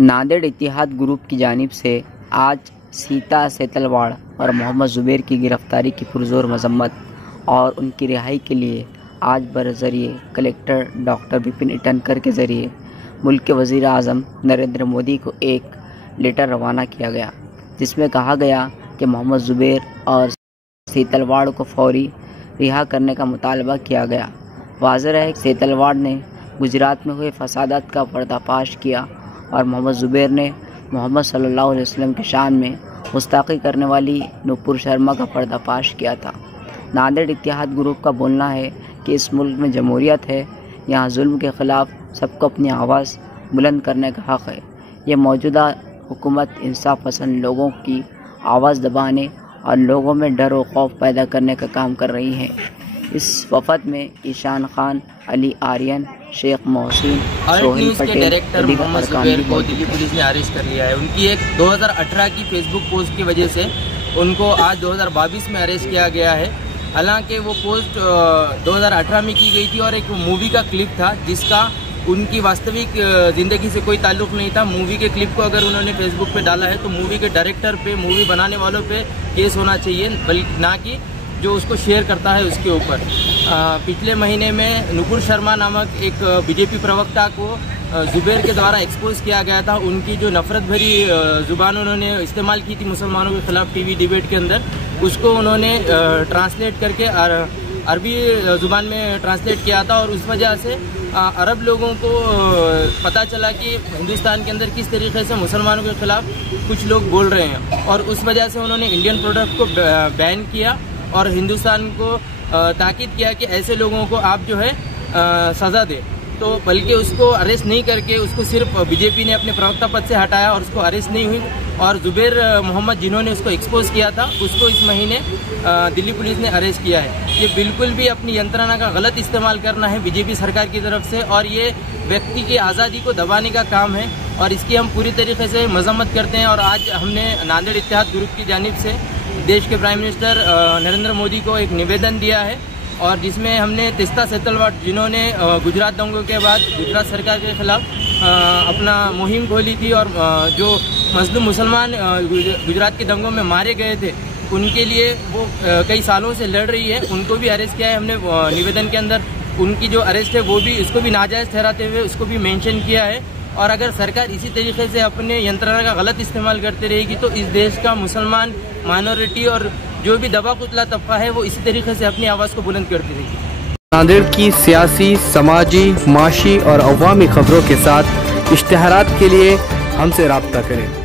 नांदेड़ इतिहाद group की जानिब से आज सीता सेतलवाड़ और मोहम्मद ज़ुबैर की गिरफ्तारी की पुरज़ोर मजम्मत और उनकी रिहाई के लिए आज बरज़रिए कलेक्टर डॉक्टर विपिन ईटनकर के ज़रिए मुल्क के वज़ीर आज़म नरेंद्र मोदी को एक लेटर रवाना किया गया, जिसमें कहा गया कि मोहम्मद ज़ुबैर और सेतलवाड़ को फौरी रिहा करने का मुतालबा किया गया। वाज़ेह है कि सेतलवाड़ ने गुजरात में हुए फसादात का पर्दाफाश किया और मोहम्मद ज़ुबैर ने मोहम्मद सल्लल्लाहु अलैहि वसल्लम की शान में गुस्ताखी करने वाली नूपुर शर्मा का पर्दाफाश किया था। नांदेड़ इतिहाद ग्रुप का बोलना है कि इस मुल्क में जमहूरियत है, यहाँ जुल्म के ख़िलाफ़ सबको अपनी आवाज़ बुलंद करने का हक़ है। ये मौजूदा हुकूमत इंसाफ पसंद लोगों की आवाज़ दबाने और लोगों में डर और खौफ पैदा करने का काम कर रही है। इस वफद में ईशान खान, अली आर्यन, शेख मोहसिन, सोहेल पटेल, डायरेक्टर मोहम्मद ज़ुबैर को दिल्ली पुलिस ने अरेस्ट कर लिया है। उनकी एक 2018 की फेसबुक पोस्ट की वजह से उनको आज 2022 में अरेस्ट किया गया है। हालांकि वो पोस्ट 2018 में की गई थी और एक मूवी का क्लिप था जिसका उनकी वास्तविक ज़िंदगी से कोई ताल्लुक़ नहीं था। मूवी के क्लिप को अगर उन्होंने फेसबुक पे डाला है तो मूवी के डायरेक्टर पे, मूवी बनाने वालों पे केस होना चाहिए, बल्कि ना कि जो उसको शेयर करता है उसके ऊपर। पिछले महीने में नूपुर शर्मा नामक एक बीजेपी प्रवक्ता को ज़ुबैर के द्वारा एक्सपोज किया गया था। उनकी जो नफ़रत भरी ज़ुबान उन्होंने इस्तेमाल की थी मुसलमानों के ख़िलाफ़ टीवी डिबेट के अंदर, उसको उन्होंने ट्रांसलेट करके अरबी ज़ुबान में ट्रांसलेट किया था और उस वजह से अरब लोगों को पता चला कि हिंदुस्तान के अंदर किस तरीके से मुसलमानों के ख़िलाफ़ कुछ लोग बोल रहे हैं और उस वजह से उन्होंने इंडियन प्रोडक्ट को बैन किया और हिंदुस्तान को ताकीद किया कि ऐसे लोगों को आप जो है सज़ा दे। तो बल्कि उसको अरेस्ट नहीं करके उसको सिर्फ बीजेपी ने अपने प्रवक्ता पद से हटाया और उसको अरेस्ट नहीं हुई। और ज़ुबैर मोहम्मद जिन्होंने उसको एक्सपोज किया था उसको इस महीने दिल्ली पुलिस ने अरेस्ट किया है। ये बिल्कुल भी अपनी यंत्रणा का गलत इस्तेमाल करना है बीजेपी सरकार की तरफ से और ये व्यक्ति की आज़ादी को दबाने का काम है और इसकी हम पूरी तरीके से मजम्मत करते हैं। और आज हमने नांदेड़ इत्तेहाद ग्रुप की जानिब से देश के प्राइम मिनिस्टर नरेंद्र मोदी को एक निवेदन दिया है और जिसमें हमने तीस्ता सेतलवाड़ जिन्होंने गुजरात दंगों के बाद गुजरात सरकार के खिलाफ अपना मुहिम खोली थी और जो मजलूम मुसलमान गुजरात के दंगों में मारे गए थे उनके लिए वो कई सालों से लड़ रही है, उनको भी अरेस्ट किया है हमने निवेदन के अंदर। उनकी जो अरेस्ट है वो भी उसको भी नाजायज़ ठहराते हुए उसको भी मेंशन किया है। और अगर सरकार इसी तरीके से अपने यंत्रणा का गलत इस्तेमाल करती रहेगी तो इस देश का मुसलमान माइनॉरिटी और जो भी दबा कुचला तबका है वो इसी तरीके से अपनी आवाज़ को बुलंद करती रहेगी। नांदेड़ की सियासी, समाजी, माशी और अवामी खबरों के साथ इश्तिहारात के लिए हमसे राब्ता करें।